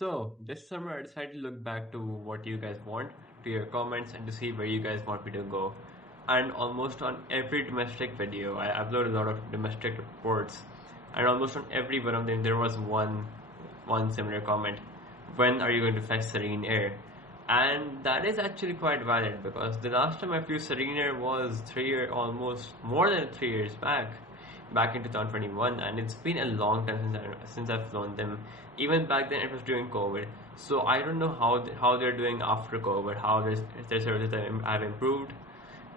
So, this summer I decided to look back to what you guys want, to your comments, and to see where you guys want me to go. And almost on every domestic video, I upload a lot of domestic reports, and almost on every one of them, there was one similar comment: "When are you going to fetch Serene Air?" And that is actually quite valid because the last time I flew Serene Air was almost more than 3 years back in 2021, and it's been a long time since I've flown them. Even back then, it was during COVID, so I don't know how they're doing after COVID, how their services have improved,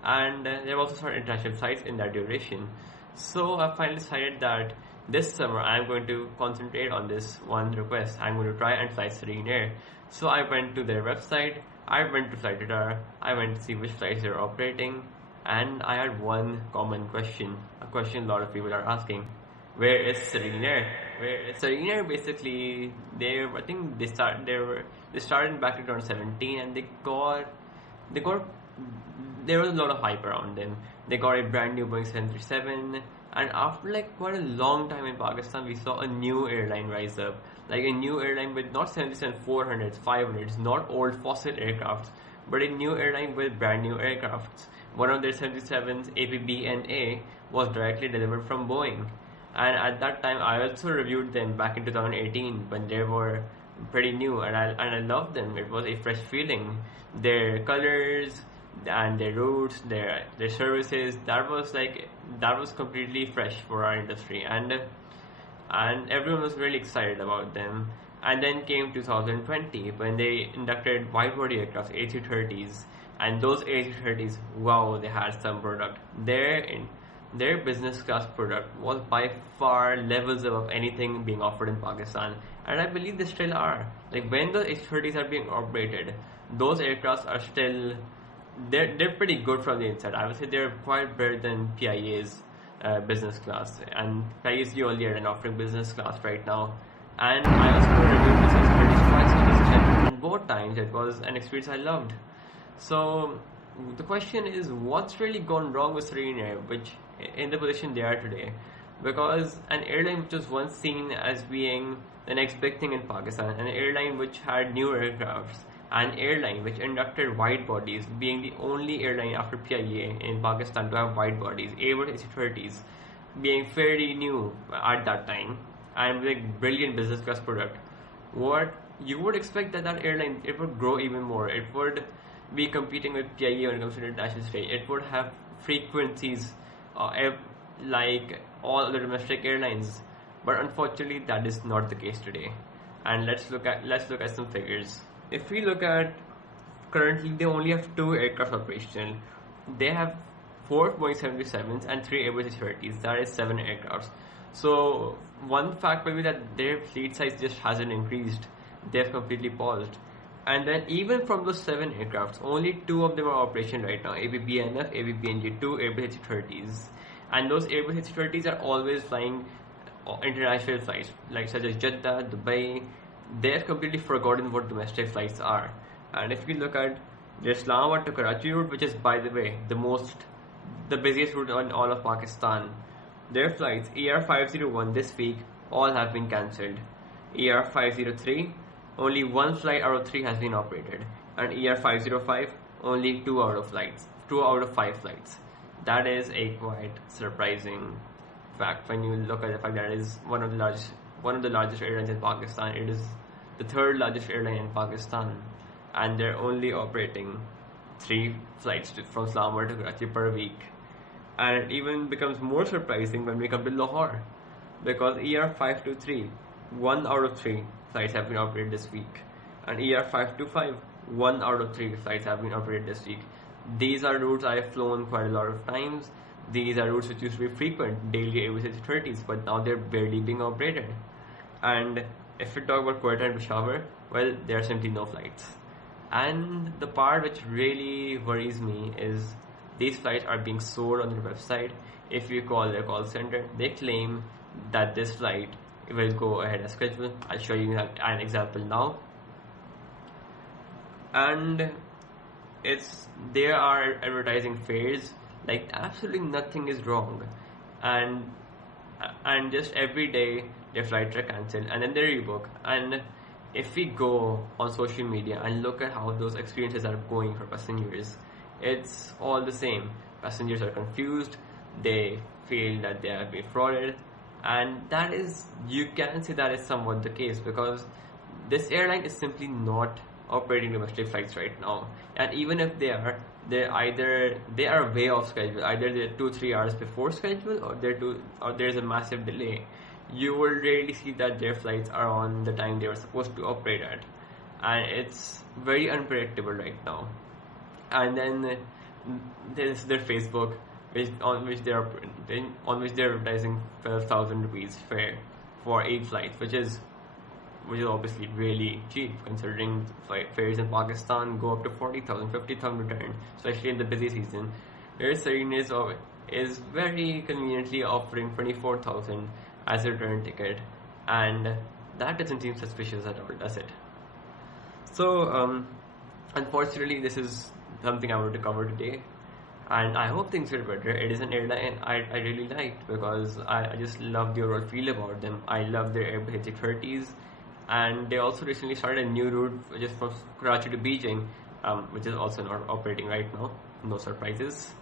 and they've also started international flights in that duration. So I finally decided that this summer I'm going to concentrate on this one request. I'm going to try and fly Serene Air. So I went to their website, I went to Flight Radar, I went to see which flights they're operating, and I had one common question, a question a lot of people are asking: where is Serene Air? Where is Serene Air? Basically, I think they started back in 2017, and they got there was a lot of hype around them. They got a brand new Boeing 737, and after like quite a long time in Pakistan, we saw a new airline rise up, like a new airline with not 737-400s, 500s, not old fossil aircrafts, but a new airline with brand new aircrafts. One of their 77s, APB and A, was directly delivered from Boeing. And at that time, I also reviewed them back in 2018 when they were pretty new, and I loved them. It was a fresh feeling. Their colors and their routes, their services, that was completely fresh for our industry, and everyone was really excited about them. And then came 2020 when they inducted wide-body aircraft, A330s, and those A330s, wow, they had some product. Their business class product was by far levels above anything being offered in Pakistan, and I believe they still are. Like when the A330s are being operated, those aircrafts are still they're pretty good from the inside. I would say they're quite better than PIA's business class, and PIA is the only airline offering business class right now. And I also reviewed this A330s twice in this trip, and both times it was an experience I loved. So the question is, what's really gone wrong with Serene Air, which in the position they are today? Because an airline which was once seen as being the next big thing in Pakistan, an airline which had new aircrafts, an airline which inducted wide bodies, being the only airline after PIA in Pakistan to have wide bodies, Airbus A330s, being fairly new at that time, and with a brilliant business class product. What you would expect that airline, it would grow even more. It would be competing with PIA when it comes to the international stage. It would have frequencies like all other domestic airlines, but unfortunately that is not the case today. And let's look at some figures. If we look at currently, they only have 2 aircraft operational. They have 4 Boeing 737s and 3 Airbus A330s. That is 7 aircrafts. So one fact will be that their fleet size just hasn't increased. They have completely paused. And then even from those 7 aircrafts, only 2 of them are operational right now: ABBNF, ABBNG, 2 Airbus A330s. And those Airbus A330s are always flying international flights, like such as Jeddah, Dubai. They've completely forgotten what domestic flights are. And if we look at the Islamabad to Karachi route, which is, by the way, the busiest route in all of Pakistan, their flights ER501 this week all have been cancelled. ER503, only 1 flight out of 3 has been operated, and ER505, only 2 out of 5 flights. That is a quite surprising fact when you look at the fact that it is one of the largest airlines in Pakistan. It is the 3rd largest airline in Pakistan, and they're only operating 3 flights from Islamabad to Karachi per week. And it even becomes more surprising when we come to Lahore, because ER523, 1 out of 3 flights have been operated this week, and ER525, 1 out of 3 flights have been operated this week. These are routes I have flown quite a lot of times. These are routes which used to be frequent daily Airbus A330s, but now they're barely being operated. And if we talk about Quetta and Peshawar, well, there are simply no flights. And the part which really worries me is these flights are being sold on their website. If you call their call center, they claim that this flight will go ahead as scheduled. I'll show you an example now. And they are advertising fares like absolutely nothing is wrong, and just every day their flights are cancelled and then they rebook. And if we go on social media and look at how those experiences are going for passengers, it's all the same. Passengers are confused, they feel that they have been frauded, and that is, you can say that is somewhat the case, because this airline is simply not operating domestic flights right now. And even if they are way off schedule. Either they're 2-3 hours before schedule, or there's a massive delay. You will rarely see that their flights are on the time they were supposed to operate at, and it's very unpredictable right now. And then there's their Facebook, on which they're advertising 12,000 rupees fare for 8 flights, which is obviously really cheap, considering flight fares in Pakistan go up to 40,000, 50,000 return, especially in the busy season. Here Serene is very conveniently offering 24,000 as a return ticket, and that doesn't seem suspicious at all, does it? So, unfortunately, this is something I wanted to cover today, and I hope things get better. It is an airline I really liked, because I just love the overall feel about them. I love their Airbus A330s, and they also recently started a new route just from Karachi to Beijing, which is also not operating right now. No surprises.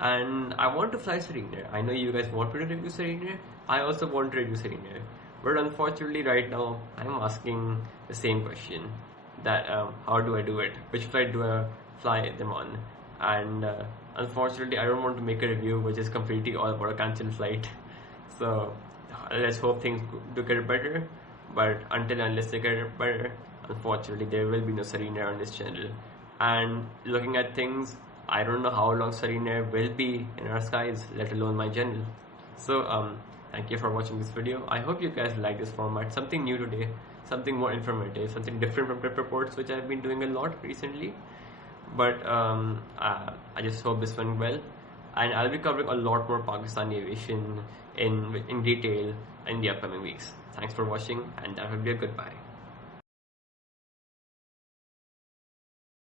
And I want to fly Serene Air. I know you guys want me to review Serene Air. I also want to review Serene Air. But unfortunately right now, I'm asking the same question. That how do I do it? Which flight do I fly them on? And unfortunately, I don't want to make a review which is completely all about a cancelled flight. So let's hope things do get better. But unless they get better, unfortunately, there will be no Serene Air on this channel. And looking at things, I don't know how long Serene Air will be in our skies, let alone my channel. So thank you for watching this video. I hope you guys like this format. Something new today, something more informative, something different from trip reports, which I've been doing a lot recently. But I just hope this went well, and I'll be covering a lot more Pakistani aviation in detail in the upcoming weeks. Thanks for watching, and that will be a goodbye.